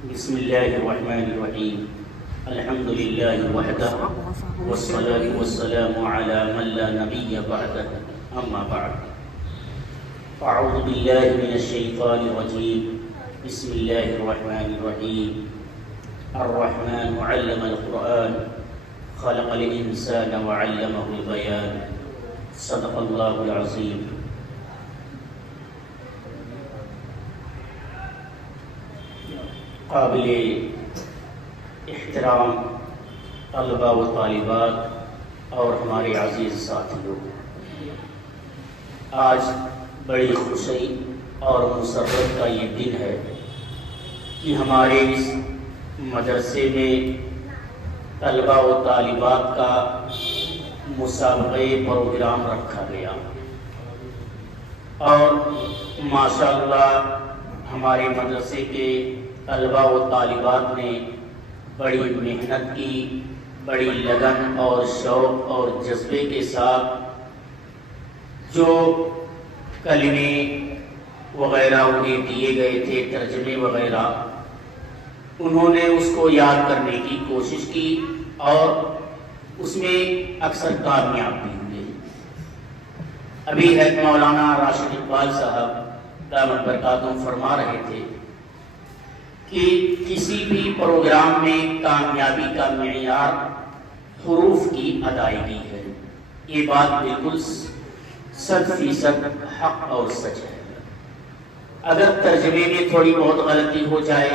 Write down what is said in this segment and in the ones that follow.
بسم الله الرحمن الرحيم الحمد لله وحده والصلاة والسلام على من لا نبي بعده أما بعد أعوذ بالله من الشيطان الرجيم بسم الله الرحمن الرحيم الرحمن علم القرآن خلق الإنسان وعلمه البيان صدق الله العظيم. قابل احترام طلباء و طالبات اور ہمارے عزیز ساتھیوں، آج بڑی خوشی اور مسرت کا یہ دن ہے کہ ہمارے اس مدرسے میں طلباء و طالبات کا مسابقے پروگرام رکھا گیا اور ماشاءاللہ ہمارے مدرسے کے طلباء و طالبات نے بڑی محنت کی، بڑی لگن اور شوق اور جذبے کے ساتھ جو کلمے وغیرہ انہیں دیے گئے تھے، ترجمے وغیرہ، انہوں نے اس کو یاد کرنے کی کوشش کی اور اس میں اکثر کامیاب بھی ہوئے۔ ابھی حضرت مولانا راشد اقبال صاحب دامت برکاتہم فرما رہے تھے کہ کسی بھی پروگرام میں کامیابی کا معیار حروف کی ادائیگی ہے۔ یہ بات بالکل 100% حق اور سچ ہے۔ اگر ترجمے میں تھوڑی بہت غلطی ہو جائے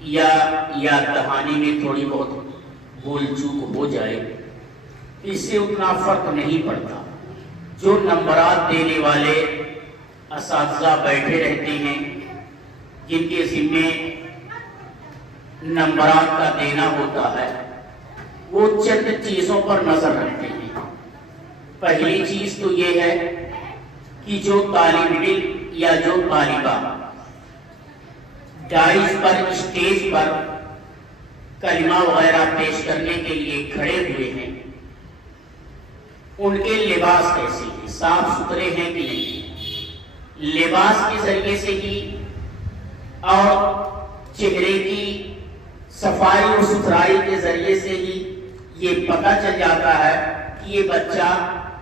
یا یاد دہانی میں تھوڑی بہت بھول چوک ہو جائے، اس سے اتنا فرق نہیں پڑتا۔ جو نمبرات دینے والے اساتذہ بیٹھے رہتے ہیں، جن کے ذمے نمبرات کا دینا ہوتا ہے، وہ چند چیزوں پر نظر رکھتے ہیں۔ پہلی چیز تو یہ ہے کہ جو طالب علم یا جو طالبہ ڈائز پر، اسٹیج پر کلمہ وغیرہ پیش کرنے کے لیے کھڑے ہوئے ہیں، ان کے لباس کیسے ہیں، صاف ستھرے ہیں کہ نہیں۔ لباس کے ذریعے سے ہی اور چہرے کی صفائی و ستھرائی کے ذریعے سے ہی یہ پتہ چل جاتا ہے کہ یہ بچہ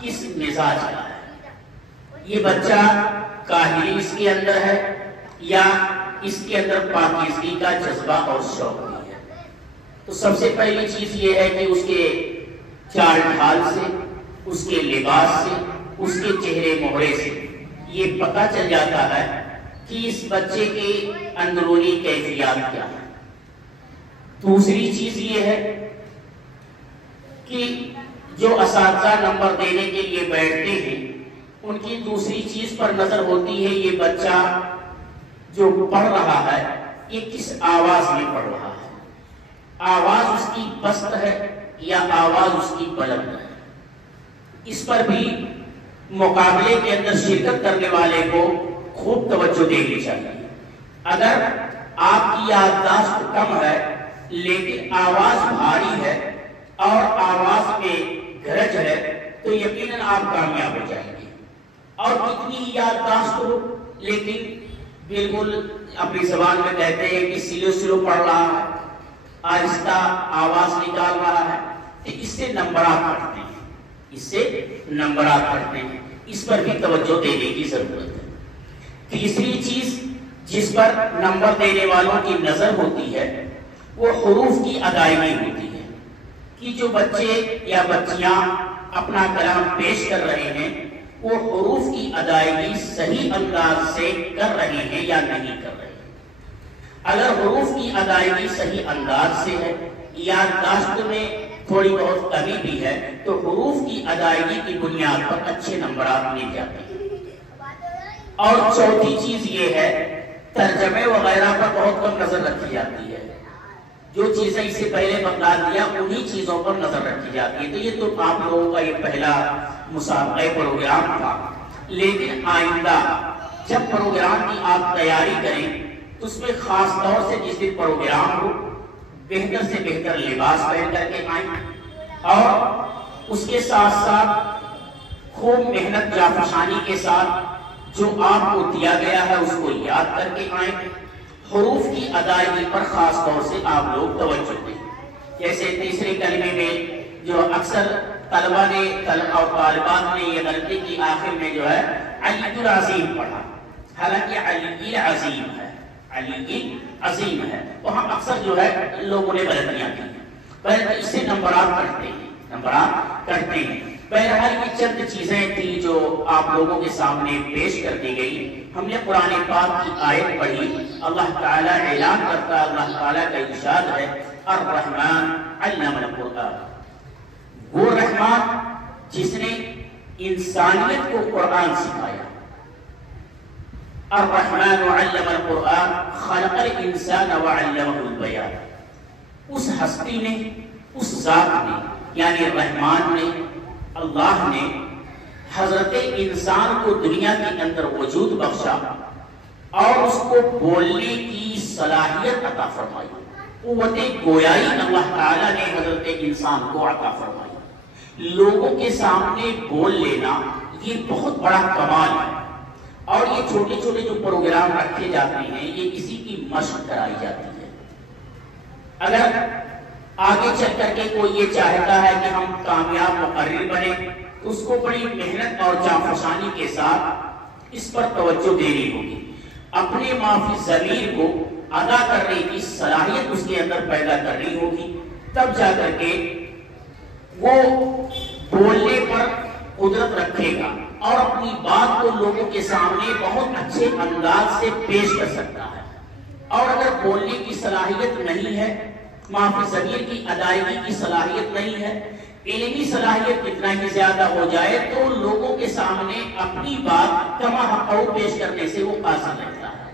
کس مزاج کا ہے، یہ بچہ کاہلی اس کے اندر ہے یا اس کے اندر پاکیزگی کا جذبہ اور شوق بھی ہے۔ تو سب سے پہلی چیز یہ ہے کہ اس کے چال ڈھال سے، اس کے لباس سے، اس کے چہرے مہرے سے یہ پتہ چل جاتا ہے کہ اس بچے کے اندرونی کیفیات کیا ہے۔ دوسری چیز یہ ہے کہ جو اساتذہ نمبر دینے کے لیے بیٹھتے ہیں، ان کی دوسری چیز پر نظر ہوتی ہے یہ بچہ جو پڑھ رہا ہے یہ کس آواز میں پڑھ رہا ہے، آواز اس کی پست ہے یا آواز اس کی بلند ہے۔ اس پر بھی مقابلے کے اندر شرکت کرنے والے کو خوب توجہ دینی چاہیے۔ اگر آپ کی یادداشت کم ہے لیکن آواز بھاری ہے اور آواز میں گرج ہے تو یقیناً آپ کامیاب ہو جائیں گے۔ اور کتنی ہی یادداشت ہو لیکن بالکل اپنی زبان میں کہتے ہیں کہ سلو سلو پڑھ رہا ہے، آہستہ آواز نکال رہا ہے، تو اس سے نمبرات کٹتے ہیں، اس سے نمبرات کٹتے ہیں۔ اس پر بھی توجہ دینے کی ضرورت ہے۔ تیسری چیز جس پر نمبر دینے والوں کی نظر ہوتی ہے وہ حروف کی ادائیگی ہوتی ہے کہ جو بچے یا بچیاں اپنا کلام پیش کر رہے ہیں وہ حروف کی ادائیگی صحیح انداز سے کر رہے ہیں یا نہیں کر رہے ہیں۔ اگر حروف کی ادائیگی صحیح انداز سے ہے، یادداشت میں تھوڑی بہت کمی بھی ہے، تو حروف کی ادائیگی کی بنیاد پر اچھے نمبرات مل جاتے ہیں۔ اور چوتھی چیز یہ ہے ترجمے وغیرہ پر بہت کم نظر رکھی جاتی ہے۔ جو چیزیں اس سے پہلے بتا دیا انہی چیزوں پر نظر رکھی جاتی ہے۔ تو یہ تو آپ لوگوں کا یہ پہلا مسابقہ پروگرام تھا، لیکن آئندہ جب پروگرام کی آپ تیاری کریں تو اس میں خاص طور سے جس دن پروگرام ہو بہتر سے بہتر لباس پہن کر کے آئیں اور اس کے ساتھ ساتھ خوب محنت جافشانی کے ساتھ جو آپ کو دیا گیا ہے اس کو یاد کر کے آئیں، حروف کی ادائیگی پر خاص طور سے آپ لوگ توجہ دیں. جیسے تیسرے کلمے میں جو اکثر طلبہ نے اور طالبات نے یہ غلطی کی، آخر میں جو ہے علی العظیم پڑھا، حالانکہ علی عظیم ہے، علی عظیم ہے. وہاں اکثر جو ہے لوگوں نے غلطیاں کی ہیں. پہلے اس سے نمبرات کرتے ہیں. بہرحال یہ چند چیزیں تھیں جو آپ لوگوں کے سامنے پیش کر دی گئی. ہم نے قرآن پاک کی آیت پڑھی. اللہ تعالیٰ اعلان کرتا، اللہ تعالیٰ کا ارشاد ہے الرحمن علم القرآن. وہ رحمان جس نے انسانیت کو قرآن سکھایا. الرحمن علم القرآن خلق الانسان وعلمه البیان. اس ہستی نے، اس ذات نے، یعنی رحمان نے، اللہ نے حضرت انسان کو دنیا کے اندر وجود بخشا اور اس کو بولنے کی صلاحیت عطا فرمائی. قوت گویائی اللہ تعالیٰ نے حضرت انسان کو عطا فرمائی. لوگوں کے سامنے بول لینا یہ بہت بڑا کمال ہے. اور یہ چھوٹے چھوٹے جو پروگرام رکھے جاتے ہیں یہ کسی کی مشق کرائی جاتی ہے. اگر آگے چل کر کے کوئی یہ چاہتا ہے کہ ہم کامیاب مقرر بنے تو اس کو بڑی محنت اور جانفشانی کے ساتھ اس پر توجہ دینی ہوگی. اپنے معافی ضمیر کو ادا کرنے کی صلاحیت اس کے اندر پیدا کرنی ہوگی. تب جا کر کے وہ بولنے پر قدرت رکھے گا اور اپنی بات کو لوگوں کے سامنے بہت اچھے انداز سے پیش کر سکتا ہے. اور اگر بولنے کی صلاحیت نہیں ہے، معافی ضمیر کی ادائیگی کی صلاحیت نہیں ہے، علمی صلاحیت کتنا ہی زیادہ ہو جائے تو لوگوں کے سامنے اپنی بات کما حق پیش کرنے سے وہ قاصر رہتا ہے.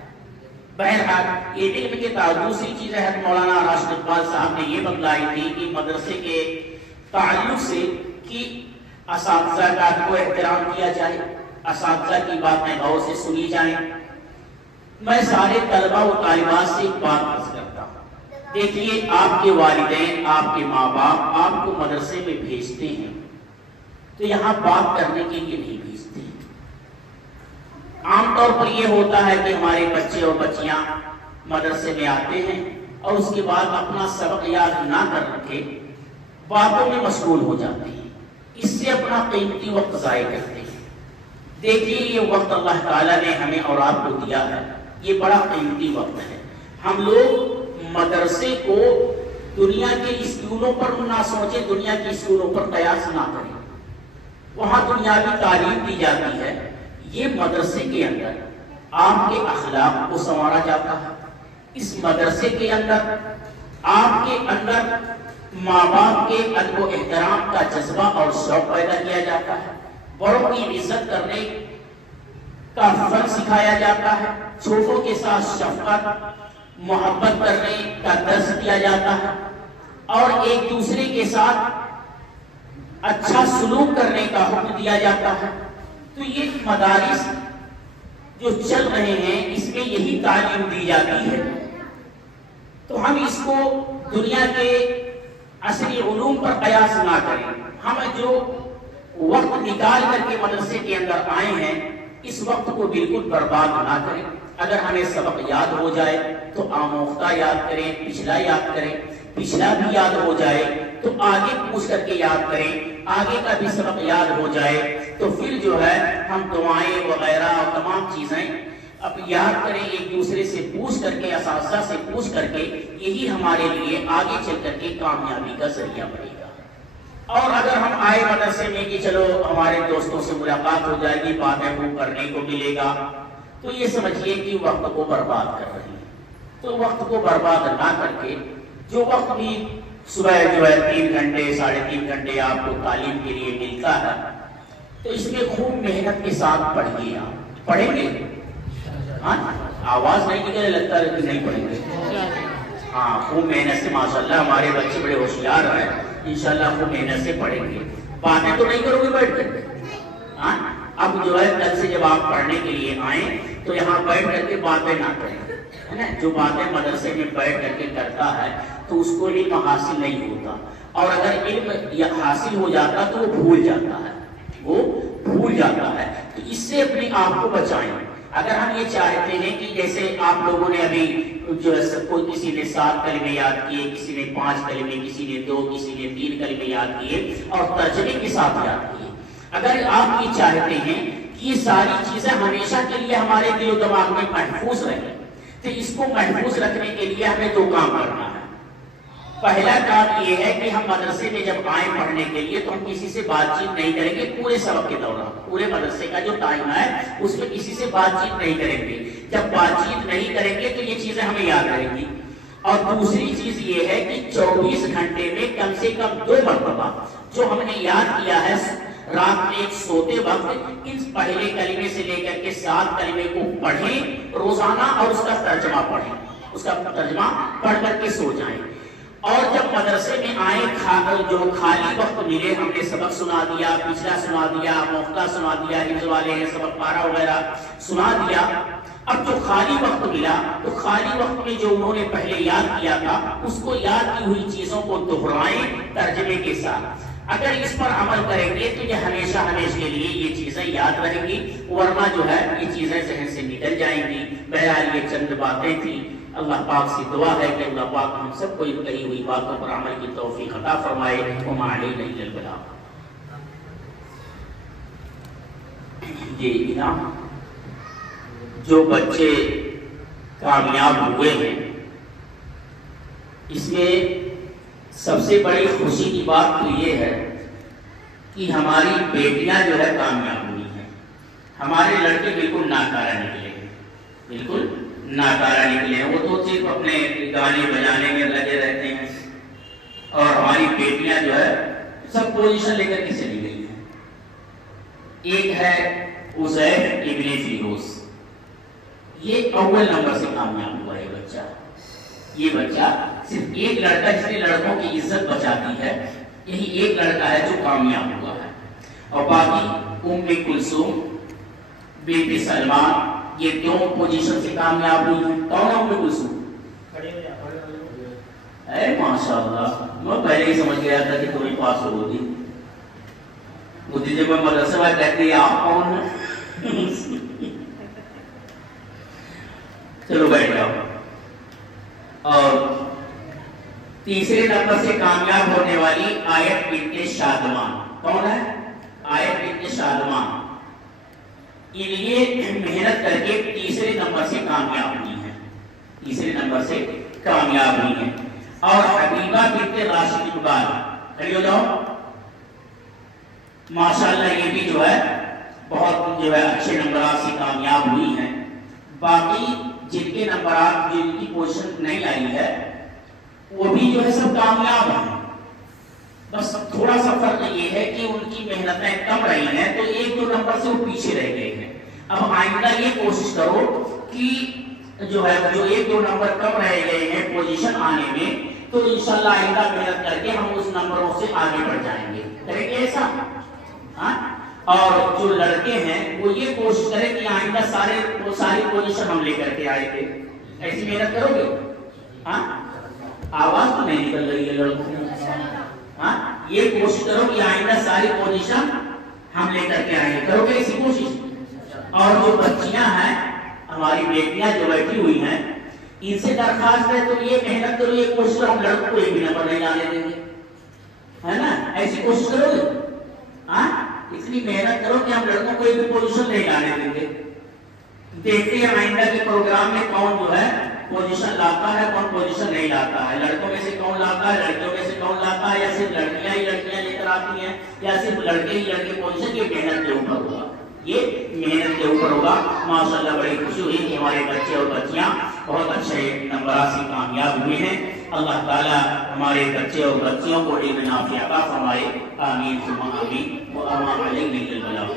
بہرحال یہ علم کے دوسری چیز ہے. مولانا راشد اقبال صاحب نے یہ بتلائی تھی کہ مدرسے کے تعلق سے کہ اساتذہ کا کو احترام کیا جائے، اساتذہ کی باتیں غور سے سنی جائیں. میں سارے طلبہ و طالبات سے ایک بات عرض کرتا ہوں. دیکھیے، آپ کے والدین، آپ کے ماں باپ آپ کو مدرسے میں بھیجتے ہیں تو یہاں بات کرنے کے لیے نہیں بھیجتے. عام طور پر یہ ہوتا ہے کہ ہمارے بچے اور بچیاں مدرسے میں آتے ہیں اور اس کے بعد اپنا سبق یاد نہ کر کے باتوں میں مشغول ہو جاتے ہیں. اس سے اپنا قیمتی وقت ضائع کرتے ہیں. دیکھیے، یہ وقت اللہ تعالیٰ نے ہمیں اور آپ کو دیا ہے، یہ بڑا قیمتی وقت ہے. ہم لوگ مدرسے کو دنیا کے اسکولوں پر نہ سوچیں، دنیا کے اسکولوں پر قیاس نہ کریں. وہاں دنیاوی تعلیم دی جاتی ہے. یہ مدرسے کے اندر آپ کے اخلاق کو سنوارا جاتا ہے. اس مدرسے کے اندر آپ کے اندر ماں باپ کے ادب و احترام کا جذبہ اور شوق پیدا کیا جاتا ہے. بڑوں کی عزت کرنے کا فن سکھایا جاتا ہے. چھوٹوں کے ساتھ شفقت محبت کرنے کا درس دیا جاتا ہے اور ایک دوسرے کے ساتھ اچھا سلوک کرنے کا حکم دیا جاتا ہے. تو یہ مدارس جو چل رہے ہیں اس میں یہی تعلیم دی جاتی ہے. تو ہم اس کو دنیا کے عصری علوم پر قیاس نہ کریں. ہم جو وقت نکال کر کے مدرسے کے اندر آئے ہیں اس وقت کو بالکل برباد نہ کریں. اگر ہمیں سبق یاد ہو جائے تو آموختہ یاد کریں، پچھلا یاد کریں. پچھلا بھی یاد ہو جائے تو آگے پوچھ کر کے یاد کریں. آگے کا بھی سبق یاد ہو جائے تو پھر جو ہے ہم دعائیں وغیرہ اور تمام چیزیں اب یاد کریں، ایک دوسرے سے پوچھ کر کے، اساتذہ سے پوچھ کر کے. یہی ہمارے لیے آگے چل کر کے کامیابی کا ذریعہ بنے گا. اور اگر ہم آئے مدرسے میں کہ چلو ہمارے دوستوں سے ملاقات ہو جائے گی، باتیں وہ کرنے کو ملے گا، تو یہ سمجھیے کہ وقت کو برباد کر رہی ہے. تو وقت کو برباد نہ کر کے جو وقت بھی صبح جو ہے 3 گھنٹے 3.5 گھنٹے آپ کو تعلیم کے لیے ملتا ہے تو اس میں خوب محنت کے ساتھ پڑھیے. آپ پڑھیں گے؟ ہاں، آواز نہیں نکلے، لگتا ہے کہ نہیں پڑھیں گے. ہاں، خوب محنت سے. ماشاءاللہ ہمارے بچے بڑے ہوشیار ہیں، انشاءاللہ خوب محنت سے پڑھیں گے. باتیں تو نہیں کرو گے بیٹھ کر کے. ہاں، اب جو ہے کل سے جب آپ پڑھنے کے لیے آئیں تو یہاں بیٹھ کر کے باتیں نہ کریں، ہے نا. جو باتیں مدرسے میں بیٹھ کر کے کرتا ہے تو اس کو علم حاصل نہیں ہوتا. اور اگر علم حاصل ہو جاتا تو وہ بھول جاتا ہے، وہ بھول جاتا ہے. تو اس سے اپنے آپ کو بچائیں. اگر ہم یہ چاہتے ہیں کہ جیسے آپ لوگوں نے ابھی جو ہے کوئی کسی نے 7 کلمے یاد کیے، کسی نے 5 کلمے، کسی نے 2، کسی نے 3 کلمے یاد کیے اور ترجمے کے ساتھ یاد کیے۔ اگر آپ یہ چاہتے ہیں کہ یہ ساری چیزیں ہمیشہ کے لیے ہمارے دل و دماغ میں محفوظ رہیں تو اس کو محفوظ رکھنے کے لیے ہمیں 2 کام کرنا ہے۔ پہلا کام یہ ہے کہ ہم مدرسے میں جب آئیں پڑھنے کے لیے تو ہم کسی سے بات چیت نہیں کریں گے پورے سبق کے دوران، پورے مدرسے کا جو ٹائم ہے اس میں کسی سے بات چیت نہیں کریں گے۔ جب بات چیت نہیں کریں گے تو یہ چیزیں ہمیں یاد رہیں گی۔ اور دوسری چیز یہ ہے کہ 24 گھنٹے میں کم سے کم 2 مرتبہ جو ہم نے یاد کیا ہے رات میں سوتے وقت ان پہلے کلمے سے لے کر کے 7 کلمے کو پڑھیں روزانہ اور اس کا ترجمہ پڑھیں، اس کا ترجمہ پڑھ کر کے سو جائیں۔ اور جب مدرسے میں آئیں جو خالی وقت ملے، ہم نے سبق سنا دیا، پچھلا سنا دیا، موقع سنا دیا، حفظ والے ہیں سبق پارہ وغیرہ سنا دیا، اب جو خالی وقت ملا تو خالی وقت میں جو انہوں نے پہلے یاد کیا تھا اس کو یاد کی ہوئی چیزوں کو دہرائیں ترجمے کے ساتھ۔ اگر اس پر عمل کریں گے تو یہ ہمیشہ کے لیے یہ چیزیں یاد رہیں گی، ورنہ جو ہے یہ چیزیں ذہن سے نکل جائیں گی۔ بہرحال یہ چند باتیں تھیں۔ اللہ پاک سے دعا ہے کہ اللہ پاک ہم سب کو ان کہی ہوئی باتوں پر عمل کی توفیق عطا فرمائے۔ وما علینا الا البلاغ۔ یہ انعام جو بچے کامیاب ہوئے ہیں اس میں سب سے بڑی خوشی کی بات تو یہ ہے کہ ہماری بیٹیاں جو ہے کامیاب ہوئی ہیں۔ ہمارے لڑکے بالکل ناکارہ نکلے ہیں، بالکل ناکارہ نکلے ہیں، وہ تو صرف اپنے گانے بجانے میں لگے رہتے ہیں، اور ہماری بیٹیاں جو ہے سب پوزیشن لے کر کے چلی گئی ہیں۔ ایک ہے عزیر ابن فیروز، یہ اول نمبر سے کامیاب ہوا ہے بچہ۔ یہ بچہ صرف ایک لڑکا جس نے لڑکوں کی عزت بچاتی ہے، یہی ایک لڑکا ہے جو کامیاب ہوا ہے، اور باقی ام کلثوم بنت سلمان یہ 2 پوزیشن سے کامیاب ہوئی ہیں۔ کون ہے ام کلثوم؟ اے ماشاءاللہ، میں پہلے ہی سمجھ گیا تھا کہ تمہیں پاس ہوگی۔ مجھے جب میں مدرسے میں کہتے ہیں آپ کون ہیں، چلو بیٹھ جاؤ۔ اور تیسرے نمبر سے کامیاب ہونے والی آیت بنت شادمان، کون ہے؟ آیت بنت شادمان، یہ محنت کر کے تیسرے نمبر سے کامیاب ہوئی ہیں، تیسرے نمبر سے کامیاب ہوئی ہیں۔ اور حبیبہ بنت راشد اقبال، کھڑی ہو جاؤ، ماشاءاللہ یہ بھی جو ہے بہت جو ہے اچھے نمبرات سے کامیاب ہوئی ہیں۔ باقی جن کے نمبرات جن کی پوزیشن نہیں آئی ہے وہ بھی جو ہے سب کامیاب ہیں، بس تھوڑا سا فرق یہ ہے کہ ان کی محنتیں کم رہی ہیں تو 1-2 نمبر سے وہ پیچھے رہ گئے ہیں۔ اب آئندہ یہ کوشش کرو کہ جو ہے جو 1-2 نمبر کم رہ گئے ہیں پوزیشن آنے میں، تو انشاءاللہ آئندہ محنت کر کے ہم اس نمبروں سے آگے بڑھ جائیں گے، کریں گے ایسا؟ اور جو لڑکے ہیں وہ یہ کوشش کریں کہ آئندہ ساری پوزیشن ہم لے کر کے آئے تھے، ایسی محنت کرو گے؟ آواز تو نہیں نکل رہی ہے لڑکوں، یہ کوشش کرو کہ آئندہ ساری پوزیشن ہم لے کر کے آئیں گے، کرو گے ایسی کوشش؟ اور جو بچیاں ہیں ہماری بیٹیاں جو بیٹھی ہوئی ہیں ان سے درخواست ہے تو یہ محنت کرو، یہ کوشش کرو ہم لڑکوں کو 1 بھی نمبر نہیں لانے دیں گے، ہے نا؟ ایسی کوشش کرو گے؟ اتنی محنت کرو کہ ہم لڑکوں کو 1 بھی پوزیشن نہیں لانے دیں گے۔ دیکھتے ہیں آئندہ کے پروگرام میں کون جو ہے پوزیشن لاتا ہے، کون پوزیشن نہیں لاتا ہے، لڑکوں میں سے کون لاتا ہے، لڑکیوں میں سے کون لاتا ہے، یا صرف لڑکیاں ہی لڑکیاں لے کر آتی ہیں، یا صرف لڑکے ہی لڑکے پوزیشن، یہ محنت کے اوپر ہوگا، یہ محنت کے اوپر ہوگا۔ ماشاءاللہ بڑی خوشی ہوئی کہ ہمارے بچے اور بچیاں بہت اچھے نمبرات سے کامیاب ہوئے ہیں۔ اللہ تعالیٰ ہمارے بچے اور بچیوں کو علم نافع عطا فرمائے، آمین ثم آمین۔ وَأَمَا عَلَيْنَا الْبَلَاغُ۔